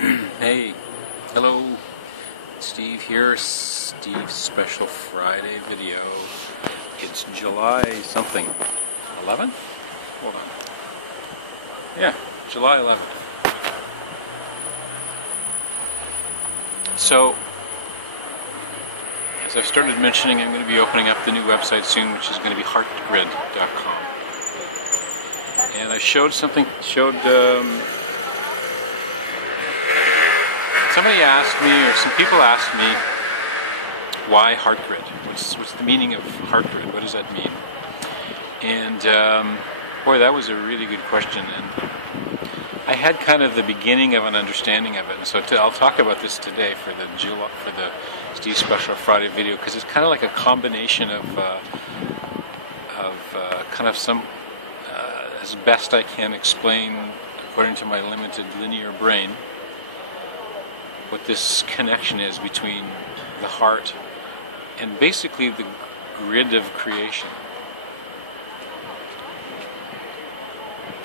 Hey, hello, Steve here. Steve's Special Friday video. It's July something. 11th? Hold on. Yeah, July 11th. So, as I've started mentioning, I'm going to be opening up the new website soon, which is going to be HeartGrid.com. And I showed something, somebody asked me, or some people asked me, why HeartGrid? What's the meaning of HeartGrid? What does that mean? And boy, that was a really good question. And I had kind of the beginning of an understanding of it. And so I'll talk about this today for the Steve Special Friday video, because it's kind of like a combination of kind of some, as best I can explain according to my limited linear brain, what this connection is between the heart and basically the grid of creation.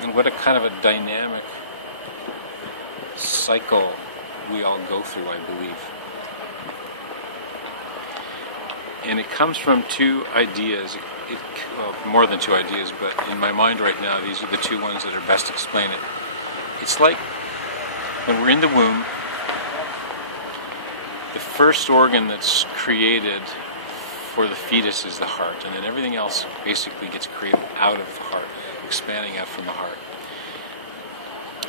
And what a kind of a dynamic cycle we all go through, I believe. And it comes from two ideas, well, more than two ideas, but in my mind right now, these are the two ones that are best explain it. It's like when we're in the womb, the first organ that's created for the fetus is the heart, and then everything else basically gets created out of the heart, expanding out from the heart.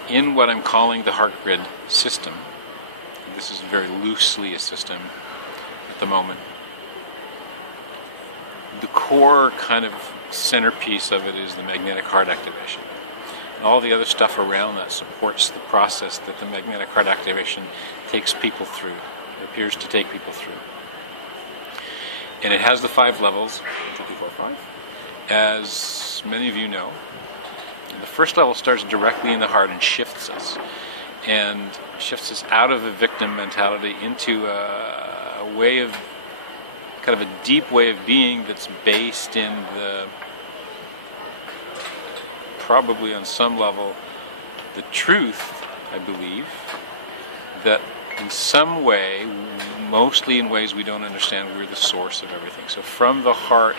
In what I'm calling the HeartGrid system, this is very loosely a system at the moment, the core kind of centerpiece of it is the magnetic heart activation. And all the other stuff around that supports the process that the magnetic heart activation takes people through. It appears to take people through. And it has the 5 levels, 2, 3, 4, 5, as many of you know. And the first level starts directly in the heart and shifts us out of a victim mentality into a way of, kind of a deep way of being that's based in the, probably on some level, the truth, I believe, that in some way, mostly in ways we don't understand, we're the source of everything. So from the heart,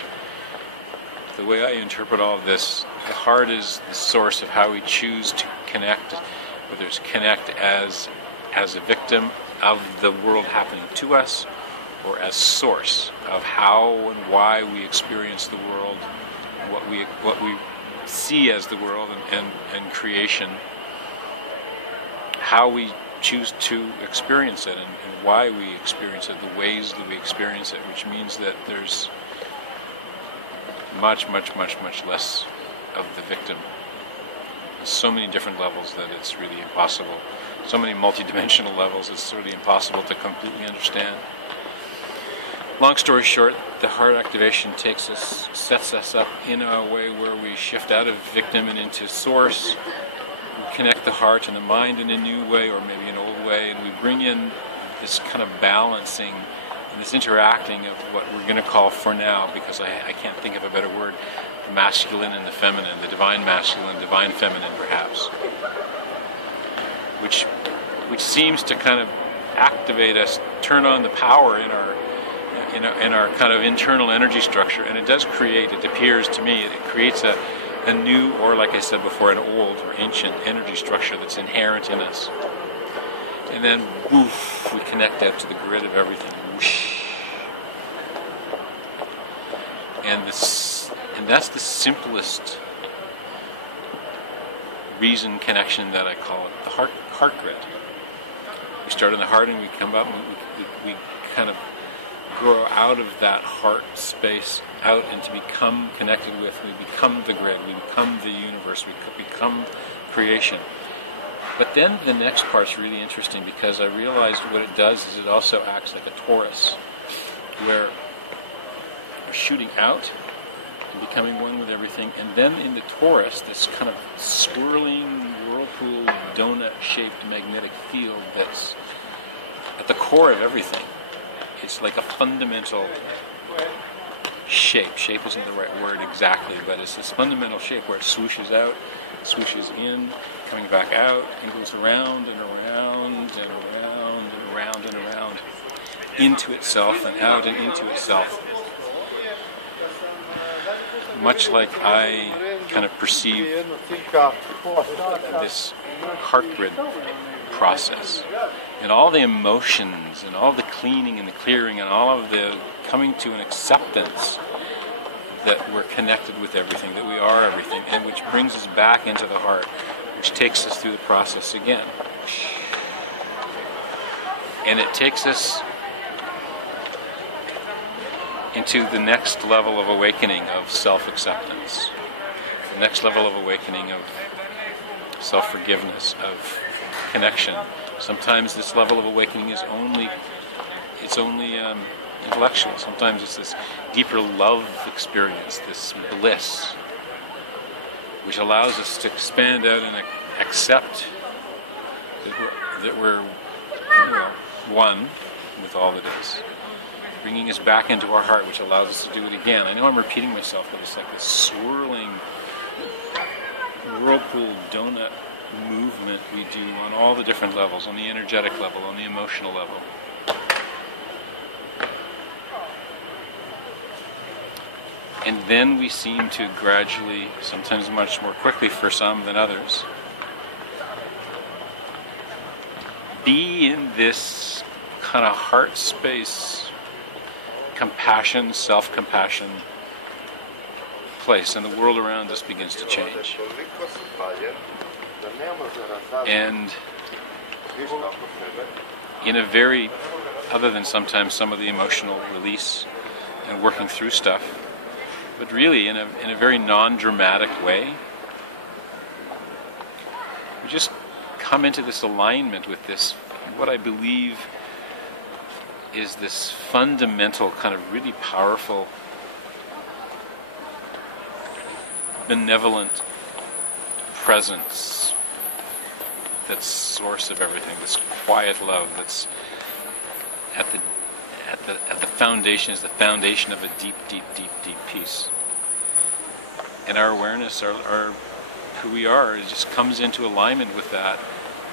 the way I interpret all of this, the heart is the source of how we choose to connect, whether it's connect as a victim of the world happening to us, or as source of how and why we experience the world, and what we see as the world and creation, how we choose to experience it and why we experience it, the ways that we experience it, which means that there's much less of the victim. So many different levels that it's really impossible. So many multidimensional levels it's really impossible to completely understand. Long story short, the heart activation sets us up in a way where we shift out of victim and into source. We connect the heart and the mind in a new way, or maybe an old way, and we bring in this kind of balancing and this interacting of what we're going to call, for now, because I can't think of a better word, the masculine and the feminine, the divine masculine, divine feminine, perhaps, which seems to kind of activate us, turn on the power in our kind of internal energy structure, and it does create, it appears to me, it creates a new, or like I said before, an old or ancient energy structure that's inherent in us. And then, woof, we connect out to the grid of everything. Whoosh. And that's the simplest reason connection that I call it, the heart grid. We start in the heart and we come up and we kind of grow out of that heart space out and to become connected with, we become the grid, we become the universe, we become creation. But then the next part's really interesting, because I realized what it does is it also acts like a torus, where we're shooting out and becoming one with everything, and then in the torus, this kind of swirling whirlpool donut-shaped magnetic field that's at the core of everything. It's like a fundamental shape. Shape isn't the right word exactly, but it's this fundamental shape where it swooshes out, swooshes in, coming back out, and goes around and around around and around and around and around, into itself and out and into itself. Much like I kind of perceive this HeartGrid process, and all the emotions and all the cleaning and the clearing and all of the coming to an acceptance that we're connected with everything, that we are everything, and which brings us back into the heart, which takes us through the process again. And it takes us into the next level of awakening of self-acceptance, the next level of awakening of self-forgiveness, of connection. Sometimes this level of awakening is only intellectual. Sometimes it's this deeper love experience, this bliss, which allows us to expand out and accept that we're one with all that is, bringing us back into our heart, which allows us to do it again. I know I'm repeating myself, but it's like this swirling whirlpool donut movement we do on all the different levels, on the energetic level, on the emotional level. And then we seem to gradually, sometimes much more quickly for some than others, be in this kind of heart space, compassion, self-compassion place, and the world around us begins to change. And in a very, other than sometimes some of the emotional release and working through stuff, but really in a very non-dramatic way, we just come into this alignment with this, what I believe is this fundamental kind of really powerful, benevolent presence that's source of everything, this quiet love that's at the foundation, is the foundation of a deep, deep, deep, deep peace. And our awareness, our who we are, it just comes into alignment with that.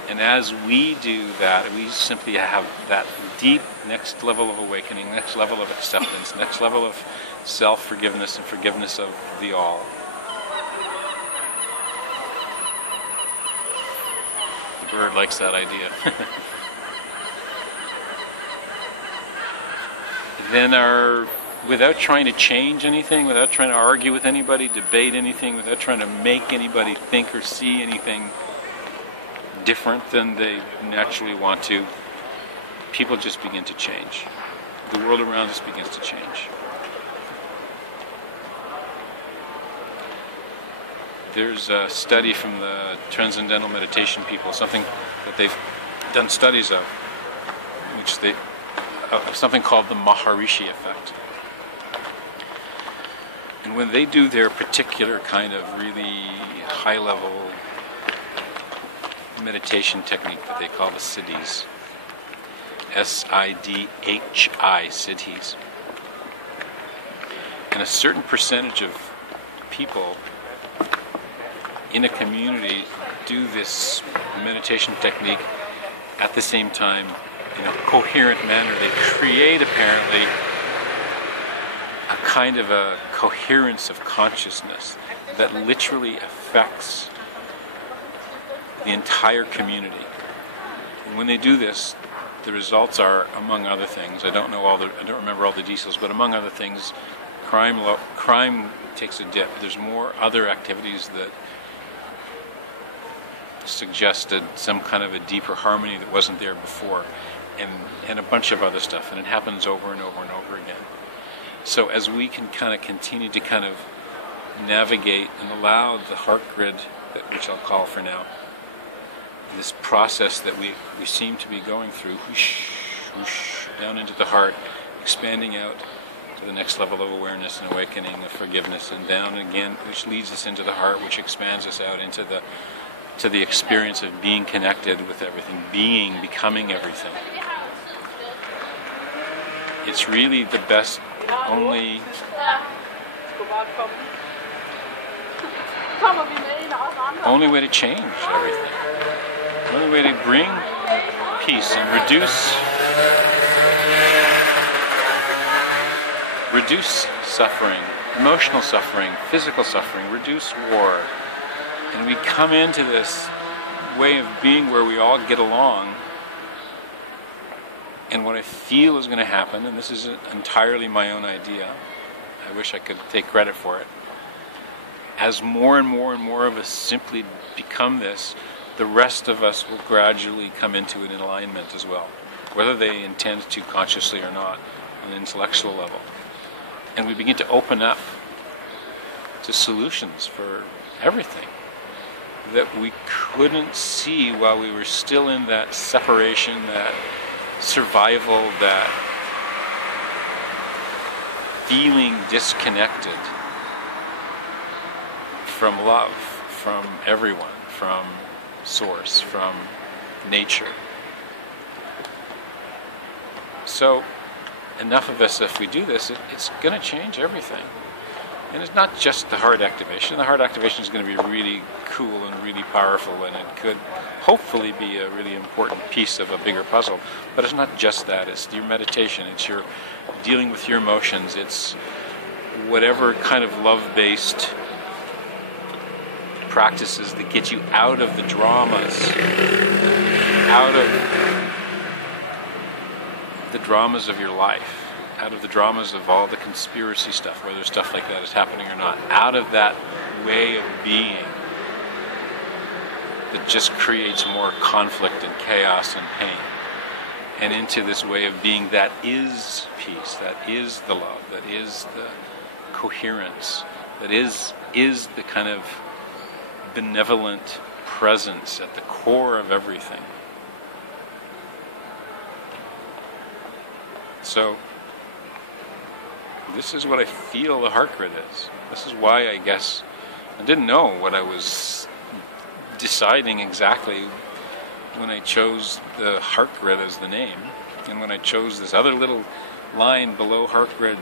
And as we do that, we simply have that deep next level of awakening, next level of acceptance, next level of self-forgiveness and forgiveness of the all. The bird likes that idea. Then without trying to change anything, without trying to argue with anybody, debate anything, without trying to make anybody think or see anything different than they naturally want to, people just begin to change. The world around us begins to change. There's a study from the Transcendental Meditation people, something that they've done studies of, which something called the Maharishi effect. And when they do their particular kind of really high-level meditation technique that they call the siddhis, S-I-D-H-I, siddhis, and a certain percentage of people in a community do this meditation technique at the same time in a coherent manner. They create apparently a kind of a coherence of consciousness that literally affects the entire community. And when they do this, the results are, among other things, I don't remember all the details, but among other things, crime takes a dip. There's more other activities that suggested some kind of a deeper harmony that wasn't there before, and a bunch of other stuff, and it happens over and over and over again. So as we can kind of continue to kind of navigate and allow the HeartGrid, which I'll call for now, this process that we seem to be going through, whoosh, whoosh, down into the heart, expanding out to the next level of awareness and awakening, of forgiveness, and down again, which leads us into the heart, which expands us out into the experience of being connected with everything, becoming everything. It's really the best, only way to change everything. The only way to bring peace and reduce suffering, emotional suffering, physical suffering, reduce war. And we come into this way of being where we all get along. And what I feel is going to happen, and this is entirely my own idea, I wish I could take credit for it, as more and more and more of us simply become this, the rest of us will gradually come into an alignment as well, whether they intend to consciously or not, on an intellectual level. And we begin to open up to solutions for everything that we couldn't see while we were still in that separation, that survival, that feeling disconnected from love, from everyone, from source, from nature. So enough of us, if we do this, it's going to change everything. And it's not just the heart activation. The heart activation is going to be really cool and really powerful, and it could hopefully be a really important piece of a bigger puzzle. But it's not just that. It's your meditation. It's your dealing with your emotions. It's whatever kind of love-based practices that get you out of the dramas, out of the dramas of your life, out of the dramas of all the conspiracy stuff, whether stuff like that is happening or not, out of that way of being that just creates more conflict and chaos and pain, and into this way of being that is peace, that is the love, that is the coherence, that is the kind of benevolent presence at the core of everything. So this is what I feel the HeartGrid is. This is why I guess I didn't know what I was deciding exactly when I chose the HeartGrid as the name, and when I chose this other little line below HeartGrid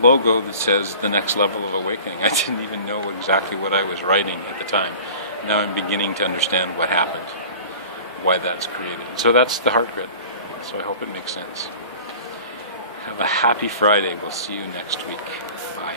logo that says the next level of awakening. I didn't even know exactly what I was writing at the time. Now I'm beginning to understand what happened, why that's created. So that's the HeartGrid. So I hope it makes sense. Have a happy Friday. We'll see you next week. Bye.